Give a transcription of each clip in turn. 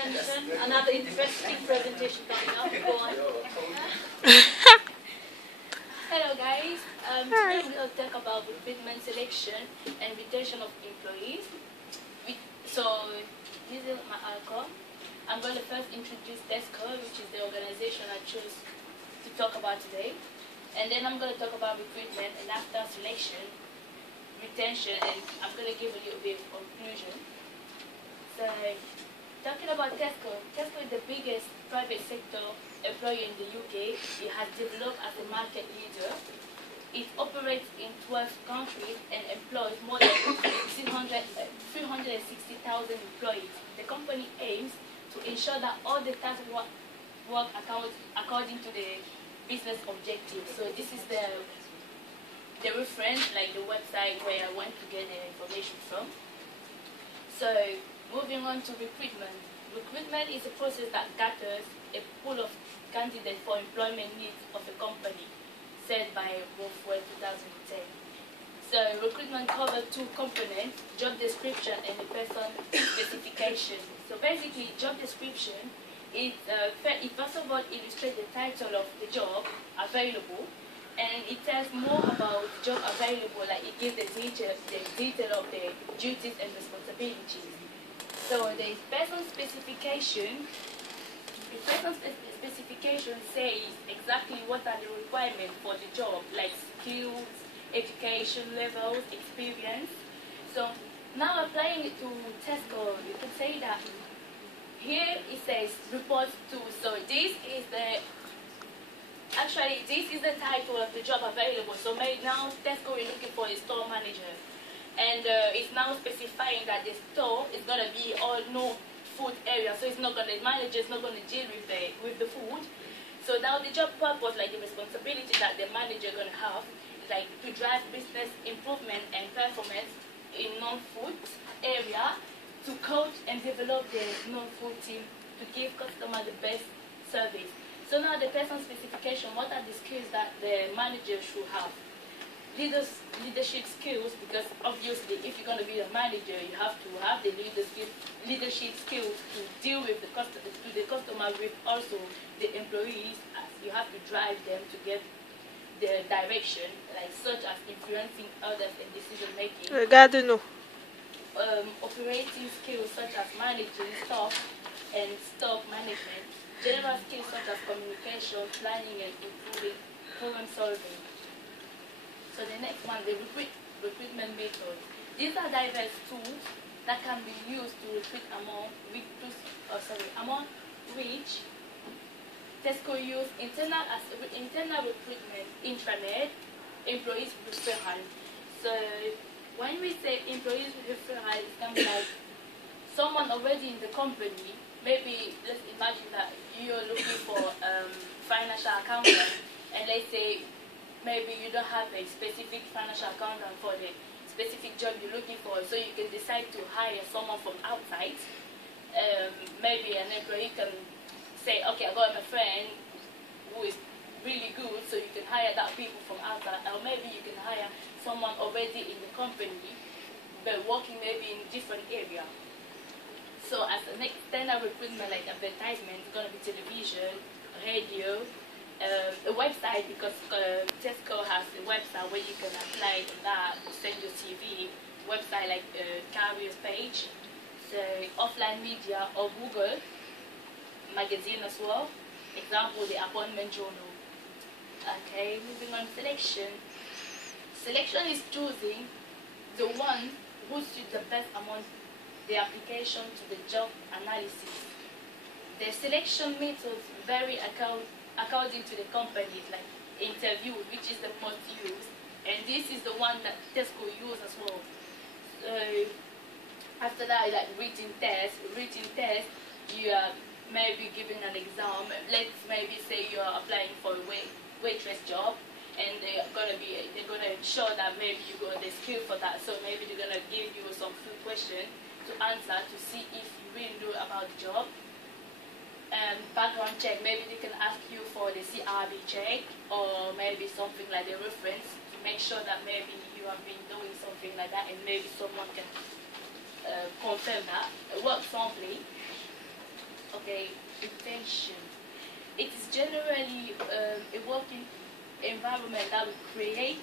attention. Another interesting presentation coming up. Go on. Hello guys. Today we'll talk about recruitment, selection and retention of employees. So this is my alcohol. I'm going to first introduce Tesco, which is the organization I chose to talk about today. And then I'm going to talk about recruitment, and after selection, retention, and I'm going to give a little bit of conclusion. So, talking about Tesco, Tesco is the biggest private sector employer in the UK. It has developed as a market leader. It operates in 12 countries and employs more than 360,000 employees. The company aims to ensure that all the tasks work according to the business objectives. So this is the reference, like the website where I went to get the information from. So moving on to recruitment. Recruitment is a process that gathers a pool of candidates for employment needs of a company, said by Wolfwell 2010. So recruitment covers two components, job description and the person specification. So basically, job description is it first of all illustrates the title of the job available, and it tells more about the job available, like it gives the detail of the duties and responsibilities. So the person specification, specification says exactly what are the requirements for the job, like skills, education levels, experience. So now applying it to Tesco, you can say that here it says reports to. So this is the title of the job available. So now Tesco is looking for a store manager, and it's now specifying that the store is going to be all no food area. So the manager is not going to deal with the food. So now the job purpose, like the responsibility that the manager is going to have, like to drive business improvement and performance in non-food area, to coach and develop the non-food team to give customers the best service. So now the person specification, what are the skills that the manager should have? Leadership skills, because obviously if you're going to be a manager, you have to have the leadership skills to deal with the customer, with also the employees, as you have to drive them to get the direction, like such as influencing others in decision making. Operating skills such as managing staff and stock management. General skills such as communication, planning, and improving problem solving. So the next one, the recruitment method. These are diverse tools that can be used to recruit among which Tesco use internal recruitment, intranet, employees referral. So when we say employees referral, it can be like someone already in the company. Maybe let's imagine that you're looking for financial accountant, and let's say maybe you don't have a specific financial accountant for the specific job you're looking for, so you can decide to hire someone from outside. Maybe an employee can say, okay, I got a friend who is really good, so you can hire that people from outside, or maybe you can hire someone already in the company, but working maybe in different area. So as an external recruitment, like advertisement, it's going to be television, radio, a website, because Tesco has a website where you can apply to that, send your CV, website like careers page, so offline media or Google, magazine as well, example the appointment journal. Okay, moving on, selection. Selection is choosing the one who suits the best among the application to the job analysis. The selection methods vary according to the companies, like interview, which is the most used, and this is the one that Tesco use as well. After that, like written test, you are maybe giving an exam. Let's maybe say you are applying for a waitress job, and they're gonna show that maybe you got the skill for that. So maybe they're gonna give you some few questions to answer to see if you really know about the job. Background check, maybe they can ask you for the CRB check, or maybe something like the reference to make sure that maybe you have been doing something like that, and maybe someone can confirm that. Work sampling. okay, retention. It is generally a working environment that will create.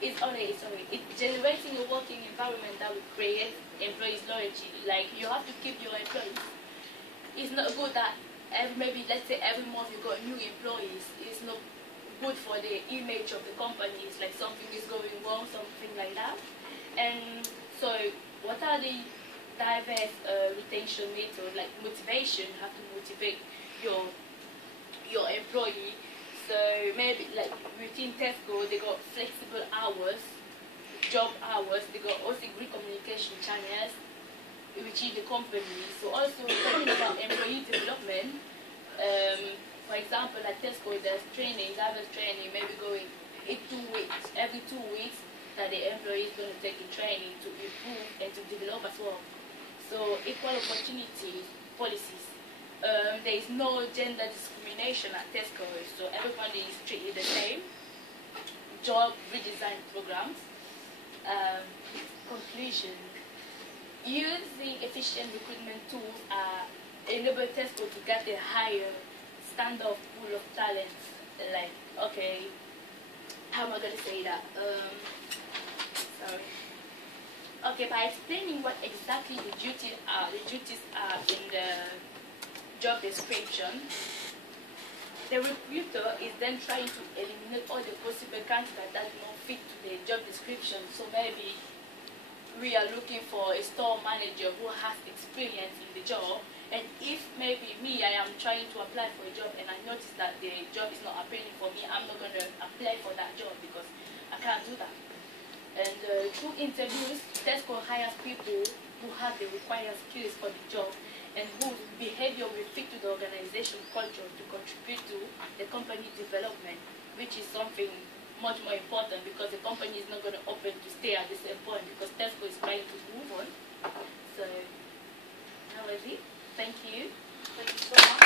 It's generating a working environment that will create employees' loyalty. Like, you have to keep your employees. It's not good that maybe let's say every month you got new employees. It's not good for the image of the company. It's like something is going wrong, something like that. And so, what are the diverse retention methods? Like motivation, you have to motivate your employee. So maybe like within Tesco, they got flexible hours, job hours. They got also great communication channels within the company. So also talking about employee development. For example, at Tesco, there's training, diverse training, maybe going every 2 weeks that the employee is going to take in training to improve and to develop as well. So equal opportunity policies. There is no gender discrimination at Tesco, so everybody is treated the same. Job redesign programs. Conclusion. Using efficient recruitment tools enable Tesco to get a higher standard pool of talents. Like, okay, how am I going to say that? Sorry. Okay, by explaining what exactly the duties are in the job description, the recruiter is then trying to eliminate all the possible candidates that do not fit to the job description. So maybe we are looking for a store manager who has experience in the job, and if maybe me, I am trying to apply for a job and I notice that the job is not appealing for me, I'm not going to apply for that job because I can't do that. And through interviews, Tesco hires people who have the required skills for the job and whose behavior will fit to the organization culture to contribute to the company development, which is something much more important because the company is not going to open to stay at the same point because Tesco is trying to move on. So that was it. Thank you. Thank you so much.